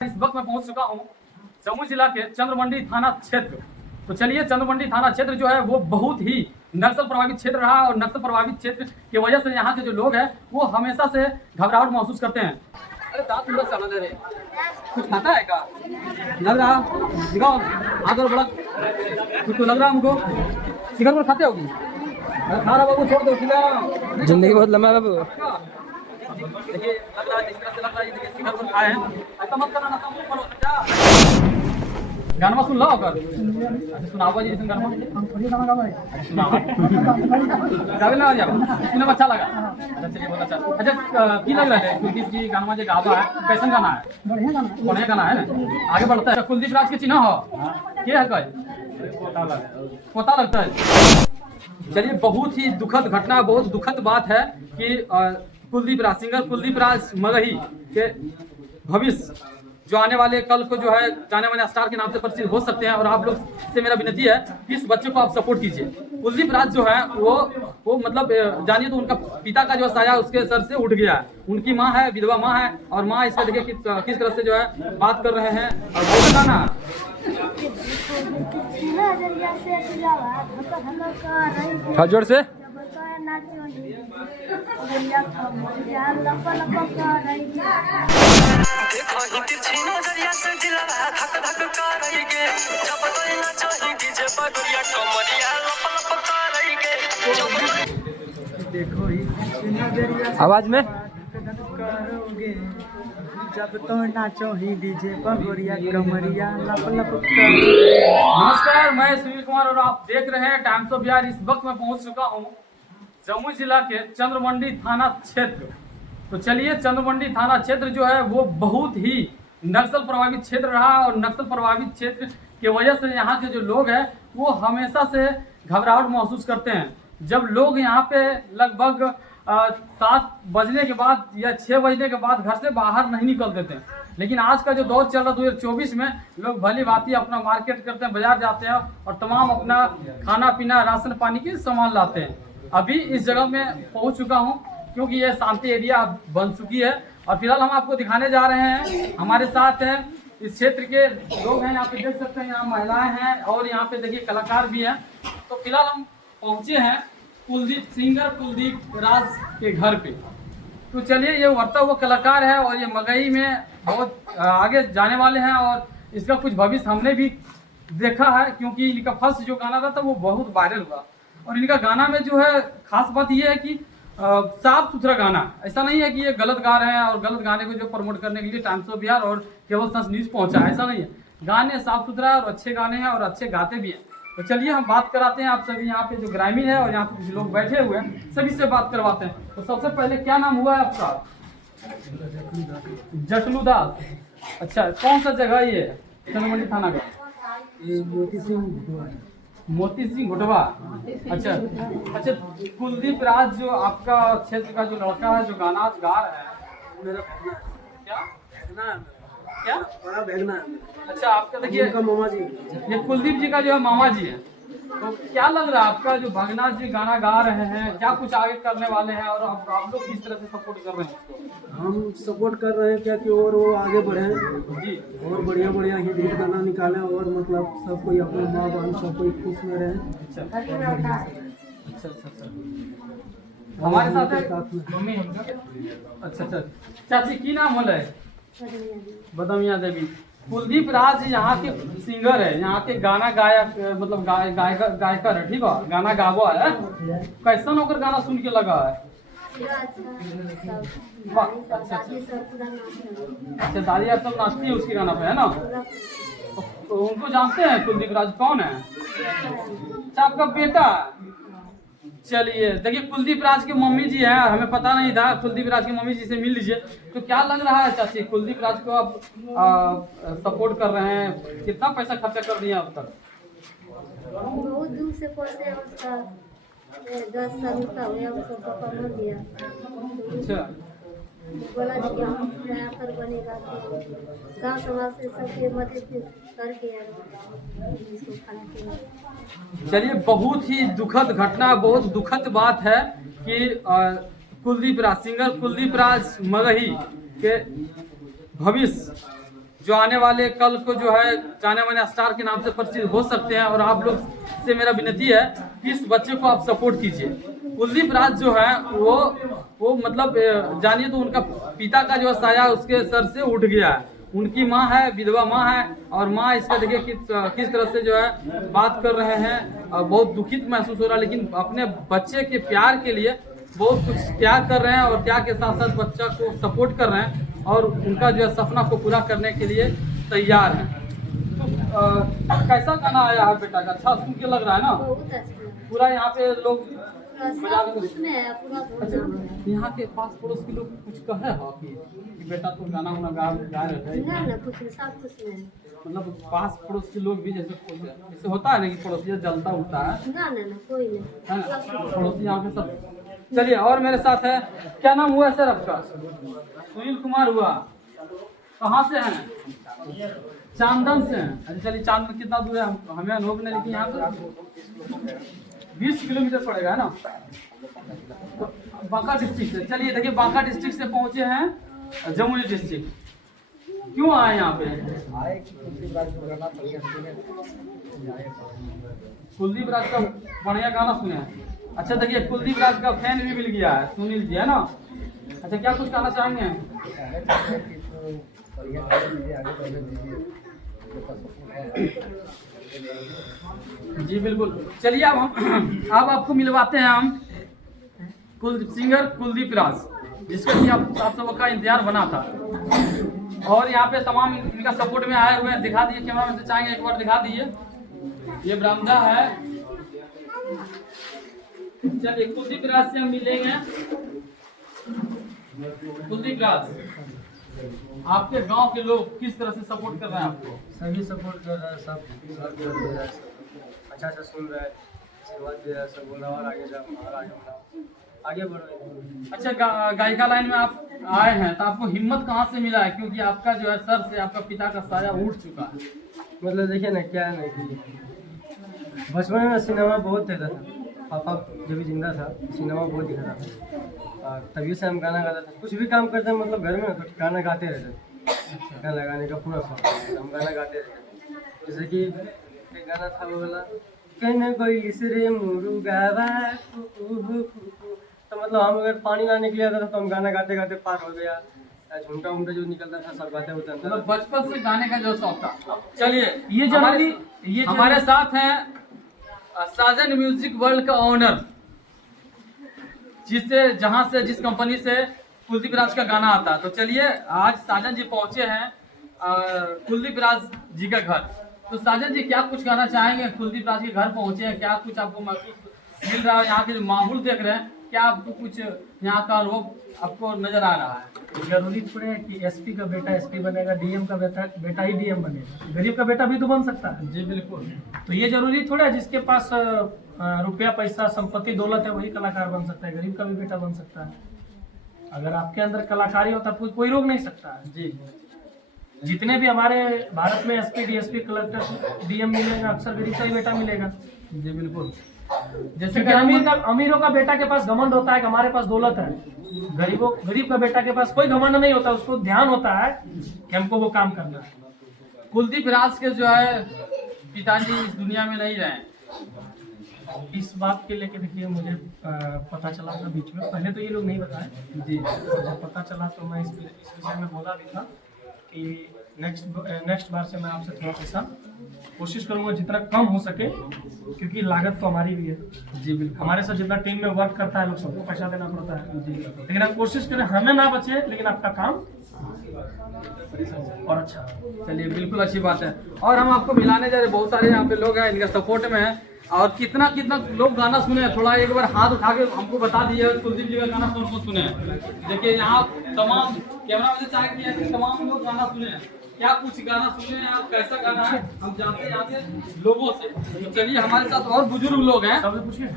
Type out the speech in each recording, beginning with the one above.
इस वक्त मैं पहुंच चुका हूं जमुई जिला के चंद्रमंडी थाना क्षेत्र। तो चलिए, चंद्रमंडी थाना क्षेत्र जो है वो बहुत ही नक्सल प्रभावित क्षेत्र रहा और नक्सल प्रभावित क्षेत्र की वजह से यहाँ के जो लोग हैं वो हमेशा से घबराहट महसूस करते हैं। अरे दांत तुम लोग दे रहे, कुछ खाता है क्या? लग रहा दिखाओ हाथ और बड़ा कुछ तो लग रहा हमको। सिगरेट पर खाते होगी? खा रहा बाबू, छोड़ दो, खिलाओ। जिंदगी बहुत लंबा है बाबू। देखिए लग रहा है, जिस तरह से लग रहा है ये देखिए सिगरेट पर खाए हैं। ऐसा मत करना, नशा मुक्त करो क्या? गाना सुन लो कर। अच्छा सुनाओ जी, गाना हम थोड़ी गाना गावे। सुनाओ गावे ना जाओ, सुनने में अच्छा लगा। अच्छा चलिए, बहुत अच्छा। अच्छा की लग रहा है कुलदीप जी गाना जो गावा है कैसन गाना है? बढ़िया गाना है ना, आगे बढ़ता है। कुलदीप राज के चिन्ह हो क्या है? कोई पता लगता है। चलिए, बहुत ही दुखद घटना, बहुत दुखद बात है कि कुलदीप राज, सिंगर कुलदीप राज मगही के भविष्य जो आने वाले कल को जो है जाने माने स्टार के नाम से प्रसिद्ध हो सकते हैं। और आप लोग से मेरा विनती है कि इस बच्चे को आप सपोर्ट कीजिए। कुलदीप राज जो है वो मतलब जानिए तो उनका पिता का जो साया उसके सर से उठ गया है। उनकी माँ है, विधवा माँ है, और माँ इसका देखिए किस तरह से जो है बात कर रहे हैं। और बहुत गाना हाँ जोर से आवाज में करोगे जब तो नाचो ही डीजे पगोरिया कमरिया लप लप। नमस्कार, मैं सुनील कुमार और आप देख रहे हैं टाइम्स ऑफ बिहार। इस वक्त मैं पहुंच चुका हूं जमुई जिला के चंद्रमंडी थाना क्षेत्र। तो चलिए, चंद्रमंडी थाना क्षेत्र जो है वो बहुत ही नक्सल प्रभावित क्षेत्र रहा और नक्सल प्रभावित क्षेत्र की वजह से यहाँ के जो लोग हैं वो हमेशा से घबराहट महसूस करते हैं। जब लोग यहाँ पे लगभग 7 बजने के बाद या 6 बजने के बाद घर से बाहर नहीं निकल देते हैं। लेकिन आज का जो दौर चल रहा 2024 में लोग भली भांति अपना मार्केट करते हैं, बाजार जाते हैं और तमाम अपना खाना पीना राशन पानी के सामान लाते हैं। अभी इस जगह में पहुंच चुका हूं क्योंकि यह शांति एरिया बन चुकी है। और फिलहाल हम आपको दिखाने जा रहे हैं, हमारे साथ हैं इस क्षेत्र के लोग हैं। यहाँ पे देख सकते हैं, यहाँ महिलाएं हैं और यहाँ पे देखिए कलाकार भी हैं। तो फिलहाल हम पहुंचे हैं सिंगर कुलदीप राज के घर पे। तो चलिए, ये उभरता हुआ कलाकार है और ये मगही में बहुत आगे जाने वाले हैं और इसका कुछ भविष्य हमने भी देखा है क्योंकि इनका फर्स्ट जो गाना था वो बहुत वायरल हुआ। और इनका गाना में जो है खास बात ये है कि साफ सुथरा गाना, ऐसा नहीं है कि ये गलत गा रहे हैं और गलत गाने को जो प्रमोट करने के लिए टाइम्स ऑफ बिहार और केवल सच न्यूज पहुंचा, ऐसा नहीं है। गाने साफ सुथरा है और अच्छे गाने हैं और अच्छे गाते भी हैं। तो चलिए, हम बात कराते हैं आप सभी यहाँ पे जो ग्रामीण है और यहाँ पे कुछ लोग बैठे हुए हैं, सभी से बात करवाते हैं। तो सबसे पहले क्या नाम हुआ है आपका? जटलूदास। अच्छा, कौन सा जगह ये है चंद्रमंडी थाना का? मोती सिंह घुटवा। अच्छा अच्छा, कुलदीप राज जो आपका क्षेत्र का जो लड़का है जो गाना गा रहा है, मेरा क्या क्या बड़ा बहना है। अच्छा, आपका देखिए मामा जी, ये कुलदीप जी का जो है मामा जी है। तो क्या लग रहा है आपका जो भगनाथ जी गाना गा रहे हैं, क्या कुछ आगे करने वाले हैं और आप लोग किस तरह से सपोर्ट कर रहे हैं उसको? हम सपोर्ट कर रहे हैं क्या कि और वो आगे बढ़े जी, और बढ़िया बढ़िया हिट गाना निकालें और मतलब सब कोई अपने माँ बहन सब कोई खुश में रहे। अच्छा अच्छा अच्छा, हमारे साथ है मम्मी हम। अच्छा अच्छा, चाची की नाम होल है? बदमिया देवी। कुलदीप राज यहाँ के सिंगर है, यहाँ के गाना गायक मतलब गायकर है, ठीक है, गाना गावा है। कैसा होकर गाना सुन के लगा है? अच्छा, दादी यार सब नाचती है उसके गाना पे, है ना? तो उनको जानते हैं कुलदीप राज कौन है? अच्छा, आपका बेटा? चलिए, देखिए कुलदीप राज की मम्मी जी है, हमें पता नहीं था। कुलदीप राज की मम्मी जी से मिल लीजिए। तो क्या लग रहा है चाची, कुलदीप राज को आप सपोर्ट कर रहे हैं? कितना पैसा खर्चा कर दिया अब तक? बहुत दूर से पोसे उसका 10 साल का हुआ, उसको पापा मर गया। अच्छा, बोला कि हम यहाँ पर बनेगा तो गाँव समाज से सबके मदद करके इसको खाना पीना। चलिए, बहुत ही दुखद घटना, बहुत दुखद बात है कि कुलदीप राज, सिंगर कुलदीप राज मगही के भविष्य जो आने वाले कल को जो है जाने माने स्टार के नाम से प्रसिद्ध हो सकते हैं। और आप लोग से मेरा विनती है कि इस बच्चे को आप सपोर्ट कीजिए। कुलदीप राज जो है वो मतलब जानिए तो उनका पिता का जो साया उसके सर से उठ गया है। उनकी माँ है, विधवा माँ है, और माँ इसका देखिए किस तरह से जो है बात कर रहे हैं और बहुत दुखित महसूस हो रहा है, लेकिन अपने बच्चे के प्यार के लिए बहुत कुछ त्याग कर रहे हैं और त्याग के साथ साथ बच्चा को सपोर्ट कर रहे हैं और उनका जो है सपना को पूरा करने के लिए तैयार है। तो कैसा गाना आया है बेटा का? अच्छा सुन के लग रहा है ना? बहुत अच्छा है। पूरा यहाँ पे लोग सब कुछ में है, पूरा धूमधाम है। यहाँ के पास पड़ोस के लोग कुछ कहे हो कि बेटा तो गाना उना गा रहे थे? ना कुछ नहीं, सब कुछ में है। मतलब पास पड़ोस के लोग भी जैसे होता है ना कि पड़ोसी जलता उठता है ना कोई नहीं। है ना? पड़ोसी यहाँ पे सब। चलिए, और मेरे साथ है, क्या नाम हुआ सर आपका? सुनील कुमार हुआ। कहाँ से हैं? चांदन से हैं। अच्छा चलिए, चांदन कितना दूर है? हमें अनुभव नहीं, लेकिन यहाँ से 20 किलोमीटर पड़ेगा, है ना? तो बांका डिस्ट्रिक्ट से। चलिए देखिए, बांका डिस्ट्रिक्ट से पहुँचे हैं जमुई डिस्ट्रिक्ट। क्यों आए यहाँ पे? कुलदीप राज का बढ़िया गाना सुने हैं। अच्छा देखिए, कुलदीप राज का फैन भी मिल गया है, सुनील जी, है ना? अच्छा, क्या कुछ कहना चाहेंगे? जी बिल्कुल। चलिए अब आपको मिलवाते हैं हम सिंगर कुलदीप राज, जिसके लिए आप सबों का इंतजार बना था। और यहाँ पे तमाम इनका सपोर्ट में आए हुए हैं। दिखा दिए, कैमरा में से चाहेंगे एक बार दिखा दीजिए। ये बरामदा है। चलिए, कुलदीप राज से हम मिलेंगे। कुलदीप राज, आपके गांव के लोग किस तरह से सपोर्ट कर रहे हैं आपको? सभी सपोर्ट कर रहा है, सब अच्छा से सुन रहा है, आशीर्वाद दे रहा है, सब बोल रहा है और आगे जाओ और आगे बढ़ाओ, आगे बढ़ो। अच्छा, गायिका लाइन में आप आए हैं तो आपको हिम्मत कहाँ से मिला है? क्योंकि आपका जो है सर से आपका पिता का साया उठ चुका है। मतलब देखिए ना, क्या है ना कि बचपन में सिनेमा बहुत देखता था। पापा जब भी जिंदा था सिनेमा बहुत दिखता था, और तभी से हम गाना गाता था। कुछ भी काम करते हैं मतलब घर में तो गाना गाते रहते। गाना गाने का पूरा शौक है, हम गाना गाते रहते। जैसे कि एक गाना था वो वाला, कहने कोई रे मुर्गा, तो मतलब हम अगर पानी लाने के लिए आता था तो हम गाना गाते गाते पार हो गया। झुमका उमका जो निकलता था सब गाते होते थे। मतलब बचपन से गाने का जो शौक था। चलिए, ये हमारे साथ हैं साजन म्यूजिक वर्ल्ड का ऑनर, जिस कंपनी से कुलदीप राज का गाना आता है। तो चलिए, आज साजन जी पहुंचे हैं कुलदीप राज जी का घर। तो साजन जी, क्या कुछ कहना चाहेंगे? कुलदीप राज के घर पहुंचे हैं, क्या कुछ आपको महसूस मिल रहा है? यहाँ के जो माहौल देख रहे हैं, क्या आपको कुछ यहाँ का अनुभव आपको नजर आ रहा है? जरूरी थोड़े है कि एसपी का बेटा एसपी बनेगा, डीएम का बेटा ही डीएम बनेगा। गरीब का बेटा भी तो बन सकता है। जी बिल्कुल। तो ये जरूरी थोड़ा है जिसके पास रुपया पैसा संपत्ति दौलत है वही कलाकार बन सकता है। गरीब का भी बेटा बन सकता है। अगर आपके अंदर कलाकारी होता है कोई रोक नहीं सकता है। जी, जितने भी हमारे भारत में एसपी डीएसपी कलेक्टर डीएम मिलेगा, अक्सर गरीब का ही बेटा मिलेगा। जी बिल्कुल। जैसे कि अमीरों का बेटा के पास घमंड होता है कि हमारे पास दौलत है। गरीब का बेटा के पास कोई घमंड नहीं होता, उसको ध्यान होता है कि हमको वो काम करना है। कुलदीप राज के जो है पिताजी इस दुनिया में नहीं रहे। इस बात के लेके देखिए, मुझे पता चला था बीच में, पहले तो ये लोग नहीं बताए जी। जब पता चला तो मैं इस विषय में बोला भी था कि नेक्स्ट बार से मैं आपसे थोड़ा पैसा कोशिश करूंगा जितना कम हो सके, क्योंकि लागत तो हमारी भी है। जी बिल्कुल। हमारे साथ जितना टीम में वर्क करता है लोग सबको पैसा देना पड़ता है। जी, लेकिन आप कोशिश करें हमें ना बचे, लेकिन आपका काम और अच्छा। चलिए, बिल्कुल अच्छी बात है। और हम आपको मिलाने जा रहे हैं, बहुत सारे यहाँ पे लोग हैं इनके सपोर्ट में हैं। और कितना लोग गाना सुने हैं, थोड़ा एक बार हाथ उठा के हमको बता दीजिए कुलदीप जी का गाना कौन कौन सुने हैं। देखिए, यहाँ तमाम कैमरा में चाहे किया कि तमाम लोग गाना सुने हैं। क्या कुछ गाना सुने हैं आप? कैसा गाना है हम जानते हैं लोगों से। तो चलिए, हमारे साथ और बुजुर्ग लोग हैं। सबसे पूछिए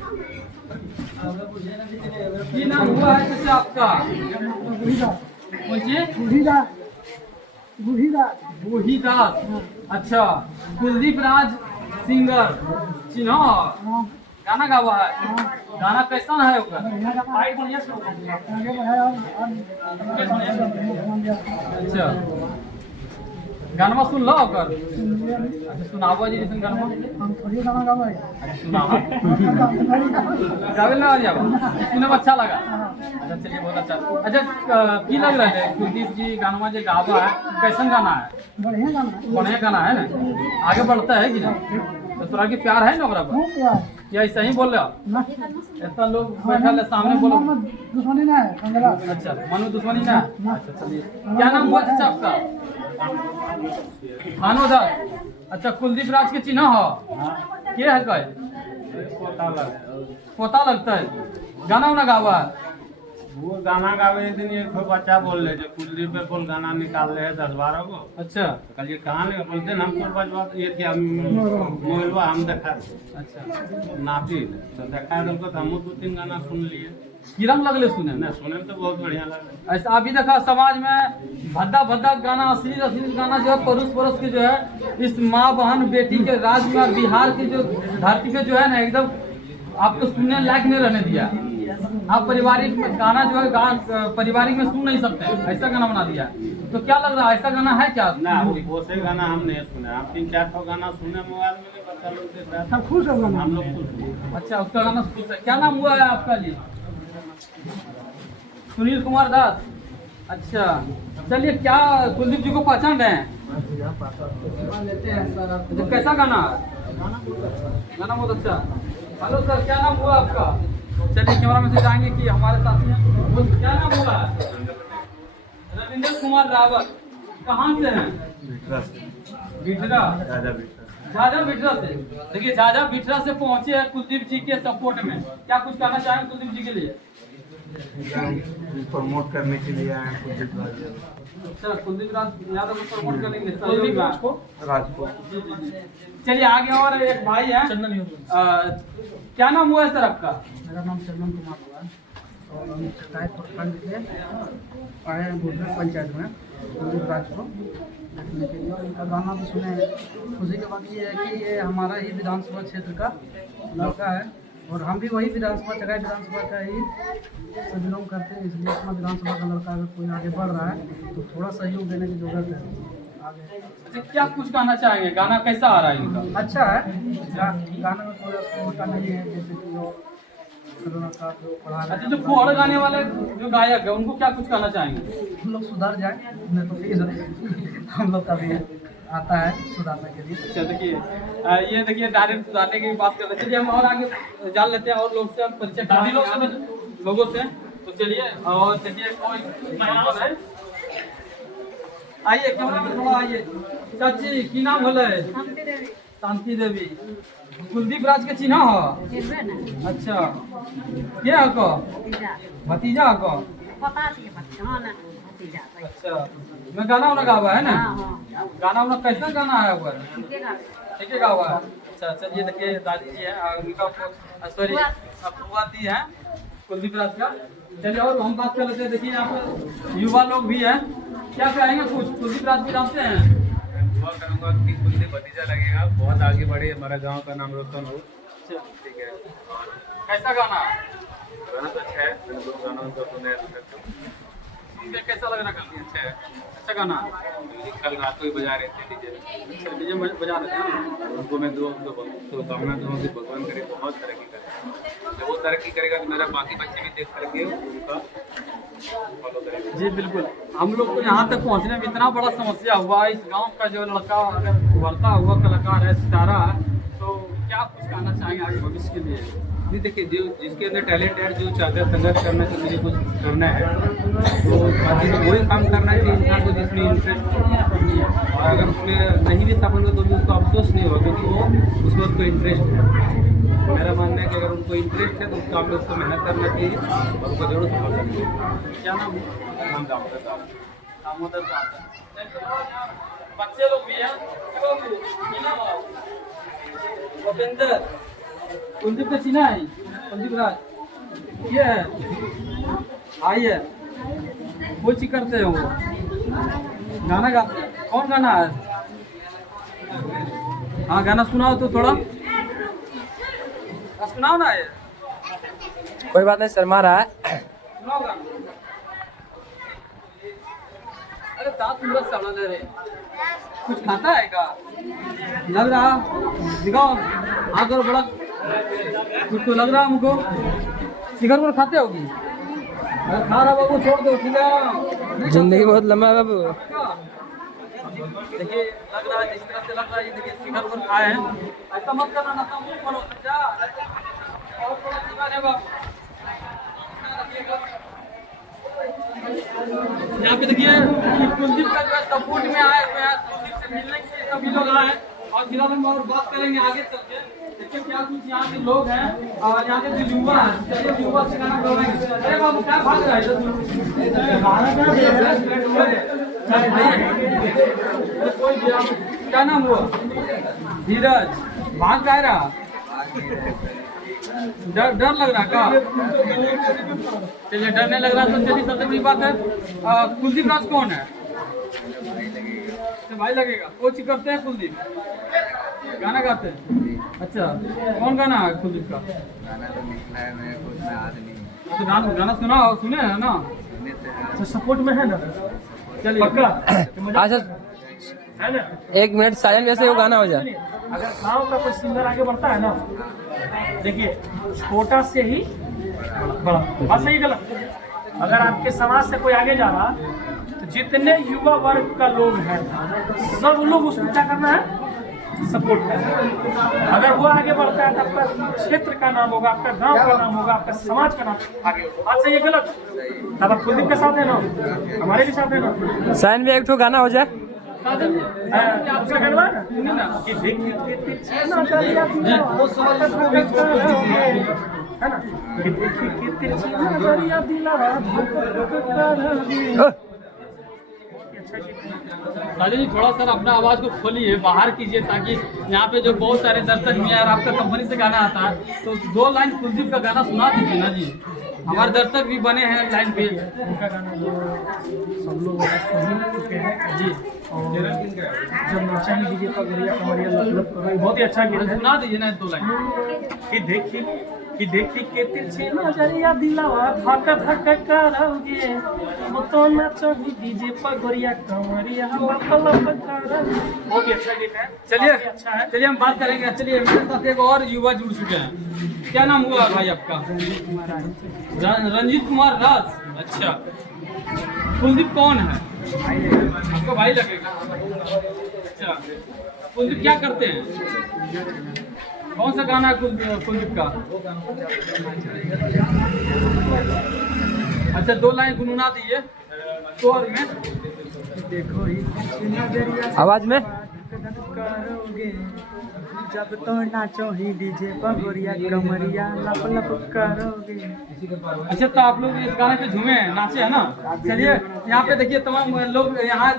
की नाम हुआ है जैसे आपका? बुढ़ीदास। अच्छा, कुलदीप राज सिंगर चिन्ह गाना गावा है। गाना कैसा है ओकर? अच्छा, गाना सुन लो कर। अच्छा सुनावा जी जैसे गाना हम थोड़ी गाना गावे। अच्छा सुनावा गावे ना जाओ सुनने में अच्छा लगा। अच्छा चलिए बहुत अच्छा। अच्छा की लग रहा है कुलदीप जी गाना जो गावा है कैसन गाना है? बढ़िया गाना है। बढ़िया गाना है ना, आगे बढ़ता है कि नहीं? तो तोरा की प्यार है ना ओकरा पर? बहुत प्यार। या ऐसा ही बोल रहे हो? ना इतना लोग बैठल है सामने बोलो। दुश्मनी ना है कंगला। अच्छा मनु दुश्मनी ना? अच्छा चलिए क्या नाम हुआ चाचा आपका? भानुदास। अच्छा कुलदीप राज के चिन्ह हो के है कहे? पोता लगता है। गाना उना गावा है? वो गाना गावे एक दिन एक बच्चा बोल रहे थे कुलदीप पे बोल गाना निकाल रहे हैं 10-12 को। अच्छा तो कल ये कहाँ लगे बोलते हैं हम तो बजवा ये क्या मोबाइलवा हम देखा अच्छा नाची तो देखा हमको तो हम 2-3 गाना सुन लिए किरम लगले सुने ना सुने में तो बहुत बढ़िया लगा। ऐसा अभी देखा समाज में भद्दा भद्दा गाना अश्लील अश्लील गाना जो है परोस परोस के जो है इस माँ बहन बेटी के राज में बिहार की जो धरती पे जो है ना एकदम आपको सुनने लायक नहीं रहने दिया। आप पारिवारिक गाना जो है पारिवारिक में सुन नहीं सकते, ऐसा गाना बना दिया। तो क्या लग रहा है ऐसा गाना है क्या? ना वो से गाना हम नहीं सुने, हम 3-4 गाना सुने मोबाइल में बच्चा लोग के साथ सब खुश हो गए। हम लोग खुश। अच्छा उसका गाना खुश है। क्या नाम हुआ है आपका जी? सुनील कुमार दास। अच्छा चलिए क्या कुलदीप जी को पहचान रहे हैं? तो कैसा गाना है? गाना बहुत अच्छा। हेलो सर क्या नाम हुआ आपका? चलिए कैमरा में से जाएंगे कि हमारे साथी हैं। वो क्या नाम हुआ? रविंद्र कुमार रावत। कहाँ से हैं? बिठरा। झाझा बिठरा से। देखिए झाझा बिठरा से पहुंचे हैं कुलदीप जी के सपोर्ट में। क्या कुछ कहना चाहेंगे कुलदीप जी के लिए? प्रमोट करने के लिए आए हैं कुलदीप राज। अच्छा कुलदीप राज यादव को प्रमोट करने के लिए कुलदीप राज को राजपूत। चलिए आगे और एक भाई है चंदन क्या नाम हुआ है सर आपका? मेरा नाम चंदन कुमार हुआ है और हम शिकायत प्रखंड से आए हैं गुजर पंचायत में कुलदीप राज को देखने के लिए और उनका गाना भी सुने हैं। खुशी की बात ये है कि ये हमारा ही विधानसभा क्षेत्र का लड़का है और हम भी वही विधानसभा चकाई विधानसभा का ही से बिलोंग करते हैं, इसलिए अपना विधानसभा का लड़का अगर कोई आगे बढ़ रहा है तो थोड़ा सहयोग देने की जरूरत है आगे। अच्छा, क्या कुछ कहना चाहेंगे? गाना कैसा आ रहा है इनका? अच्छा है गाने में कोई असुविधा नहीं है, जैसे कि वो कोरोना का जो पढ़ा अच्छा जो फोड़ गाने वाले जो गायक है उनको क्या कुछ कहना चाहेंगे? हम लोग सुधर जाए नहीं तो फिर हम लोग का भी आता है सुधारने के लिए। अच्छा देखिए ये देखिए डायरेक्ट सुधारने की बात कर रहे थे। चलिए हम और आगे जान लेते हैं और लोग से हम परिचय दादी लोग से लोगों से। तो चलिए और देखिए कोई मेहमान है, आइए कैमरा में थोड़ा आइए। चाची की नाम होले? शांति देवी। कुलदीप राज के चिन्ह हो? अच्छा क्या है को भतीजा को? अच्छा मैं गाना उना गावा है ना? गाना उना कैसा गाना है ऊपर? ठीक है गावा है। अच्छा चलिए देखिए दादी जी है उनका सॉरी अपुआती है कुलदीप राज का। चलिए और हम बात कर लेते हैं। देखिए यहाँ पर युवा लोग भी हैं, क्या कहेंगे कुछ? कुलदीप राज को जानते हैं? दुआ करूंगा कि कुलदीप भतीजा लगेगा, बहुत आगे बढ़े, हमारा गांव का नाम रोशन हो। ठीक है। कैसा गाना है? गाना तो अच्छा है, मैंने 2 गानों को सुने हैं अभी तक। सुन के कैसा लग रहा कल? अच्छा है। अच्छा गाना है। कल रात को ही बजा रहे थे डीजे। अच्छा डीजे बजा रहे थे ना? उनको मैं शुभकामना दूंगा कि भगवान करे बहुत तरक्की करे। जब वो तरक्की करेगा तो मेरा बाकी बच्चे भी देख करके उनका फॉलो करेंगे। जी बिल्कुल। हम लोग को यहाँ तक पहुँचने में इतना बड़ा समस्या हुआ। इस गांव का जो लड़का अगर उभरता हुआ कलाकार है, सितारा है, तो क्या कुछ कहना चाहेंगे आगे भविष्य के लिए? नहीं देखिए जो जिसके अंदर टैलेंट है, जो चाहता है संघर्ष करना है, मुझे कुछ करना है तो बाकी में वही काम करना है कि इंसान को जिसमें इंटरेस्ट हो। और अगर उसमें नहीं भी सफल हो तो भी उसको अफसोस नहीं होगा क्योंकि वो उसमें उसको इंटरेस्ट है। मेरा मानना है कि अगर उनको इंटरेस्ट है तो उस काम में उसको मेहनत करना चाहिए और उसको जरूर सफल करना चाहिए। क्या नाम है? नाम दामोदर साहब। दामोदर दास। बच्चे लोग भी हैं। भूपेंद्र कुलदीप का चिन्ह है कुलदीप राज ये है। आइए कोई चीज करते हो गाना गाते हैं। कौन गाना है? हाँ गाना सुनाओ तो थोड़ा सुनाओ ना। ये कोई बात नहीं शर्मा रहा है। सुनाओ गाना। अरे दांत पूरा सड़ा ले रहे। कुछ खाता है क्या? लग रहा, दिखाओ हाथ करो बड़ा, कुछ तो लग रहा हमको। शिखर को खाते होगी? अरे खा रहा बाबू, छोड़ दो, ठीक है। जिंदगी बहुत लंबा है बाबू। देखिए लग रहा है, जिस तरह से लग रहा है, ये देखिए शिखर को खाए हैं। ऐसा मत करना, नशा मुक्त करो समझा। और थोड़ा जीवन है बाबू। यहाँ पे देखिए कुलदीप का जो है सपोर्ट में आए हुए हैं, कुलदीप से मिलने के लिए सभी लोग आए हैं और फिलहाल हम और बात करेंगे आगे चल के। देखिए क्या कुछ यहाँ के लोग हैं और यहाँ के जो युवा हैं, चलिए युवा से गाना बोलेंगे। अरे बाबू क्या भाग रहा है इधर? कोई भी आप, क्या नाम हुआ? धीरज, भाग क्या रहा? डर लग रहा का? चलिए डर नहीं लग रहा तो चलिए सबसे बड़ी बात है, कुलदीप राज कौन है? भाई लगेगा। कोच करते हैं कुलदीप, गाना गाते हैं। अच्छा कौन गाना है कुलदीप का? गाना तो निकला है मेरे को उतना याद नहीं। तो गाना सुना और सुने है ना? तो सपोर्ट में है ना? चलिए पक्का अच्छा है ना? 1 मिनट साजन जैसे वो गाना हो जाए। अगर गांव का कोई सिंगर आगे बढ़ता है ना, देखिए छोटा से ही बड़ा, बात सही गलत? अगर आपके समाज से कोई आगे जा रहा, तो जितने युवा वर्ग का लोग हैं सब लोग उसको क्या करना है? सपोर्ट करना है। अगर वो आगे बढ़ता है तो आपका क्षेत्र का नाम होगा, आपका गांव का नाम होगा, आपका समाज का नाम आगे होगा। बात सही है गलत? अब आप कुलदीप के साथ है ना, हमारे भी साथ है ना। साइन में एक ठो गाना हो जाए। आपका गलवा है ना कि देखिए ना दरिया दिला है ना, कि देखिए कि तिरछी ना दरिया दिला। राजा जी थोड़ा सा अपना आवाज को खोलिए, बाहर कीजिए, ताकि यहाँ पे जो बहुत सारे दर्शक भी हैं और आपका कंपनी से गाना आता है, तो 2 लाइन कुलदीप का गाना सुना दीजिए ना जी। हमारे दर्शक भी बने हैं लाइन पे। उनका गाना जो सब लोग सुन चुके हैं जी, और जब नाचा ही डीजे का गरिया कमरिया लप कर रही, बहुत ही अच्छा गीत है। सुना दीजिए ना 2 लाइन। कि देखी के तिरछी नजरिया दिलावा धक धक करोगे, वो तो नाचो ही डीजे पर गरिया कमरिया लप लप करोगे। बहुत ही अच्छा गीत है। चलिए अच्छा है। चलिए हम बात करेंगे। चलिए मेरे साथ एक और युवा जुड़ चुके हैं। क्या नाम हुआ भाई आपका? रंजीत कुमार राज। अच्छा कुलदीप कौन है? आपका भाई लगेगा। अच्छा कुलदीप क्या करते हैं? कौन सा गाना है कुलदीप का? अच्छा 2 लाइन गुनगुना दीजिए स्वर में। देखो ही नजरिया आवाज में करोगे, जब तो नाचो ही डीजे पर गोरिया कमरिया लप लप करोगे। अच्छा तो आप लोग इस गाने पे झूमे हैं, नाचे हैं ना? चलिए यहाँ पे देखिए तमाम लोग यहाँ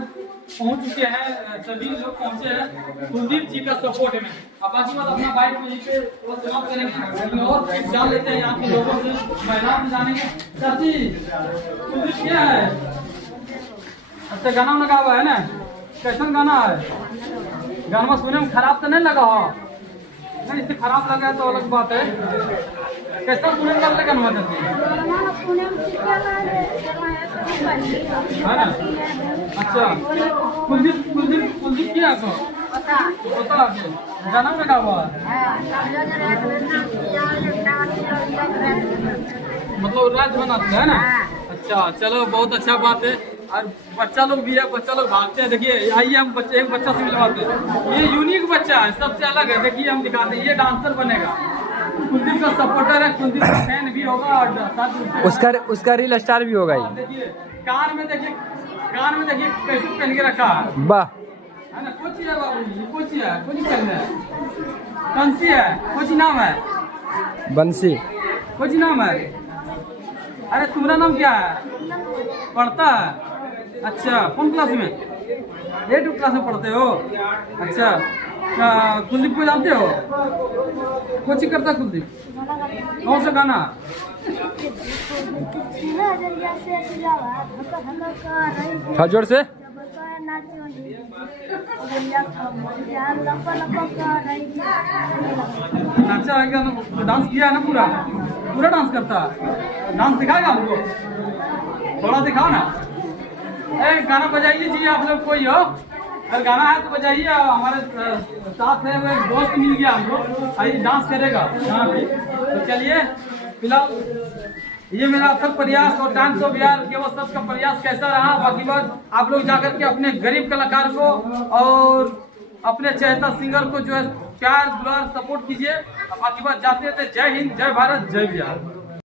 पहुँच चुके हैं, सभी लोग पहुँचे हैं कुलदीप जी का सपोर्ट में। अब बाकी बात अपना बाइक में यहीं पे समाप्त करेंगे और जान लेते हैं यहाँ के लोगों से, मैदान में जानेंगे। चाची कुलदीप क्या है? अच्छा गाना लगा हुआ है ना? कैसा गाना है? गाना सुने में खराब तो नहीं लगा हो? नहीं, इससे खराब लगा है तो अलग बात है। कैसा सुने में लगा गाना चाहती है ना? अच्छा कुलदीप क्या है? पता है गाना लगा हुआ है, मतलब राज बनाते है ना? अच्छा चलो बहुत अच्छा बात है। और बच्चा लोग भी है, बच्चा लोग भागते हैं। देखिए आइए हम एक बच्चा से मिलवाते हैं। ये यूनिक बच्चा है, सबसे अलग है। देखिए हम दिखाते हैं, ये डांसर बनेगा, कुलदीप का सपोर्टर है, कुलदीप का फैन भी होगा और साथ उसका रील स्टार भी होगा ही। देखिए कान में देखिए कैसे पहन के रखा है, वाह है ना? कोची है बाबू जी, कोची है, कोची पहन है, कंसी है, कोची नाम है, बंसी। कोची नाम है। अरे तुम्हारा नाम क्या है? पढ़ता है? अच्छा कौन क्लास में? 8 क्लास में पढ़ते हो? अच्छा कुलदीप को जानते हो? कोचिंग करता है कुलदीप? कौन सा गाना? हाँ जोर से। अच्छा डांस किया है ना? पूरा डांस करता है? डांस दिखाएगा हमको, थोड़ा दिखाओ ना। गाना बजाइए जी आप लोग, कोई हो अगर गाना है तो बजाइए। हमारे साथ है वो एक दोस्त मिल गया हमको, आइए डांस करेगा यहाँ पे। तो चलिए फिलहाल ये मेरा अथक प्रयास और टाइम्स ऑफ बिहार के वो सबका प्रयास कैसा रहा, बाकी बात आप लोग जाकर के अपने गरीब कलाकार को और अपने चहेता सिंगर को जो है प्यार दुलार सपोर्ट कीजिए। बाकी बात जाते थे। जय हिंद, जय भारत, जय बिहार।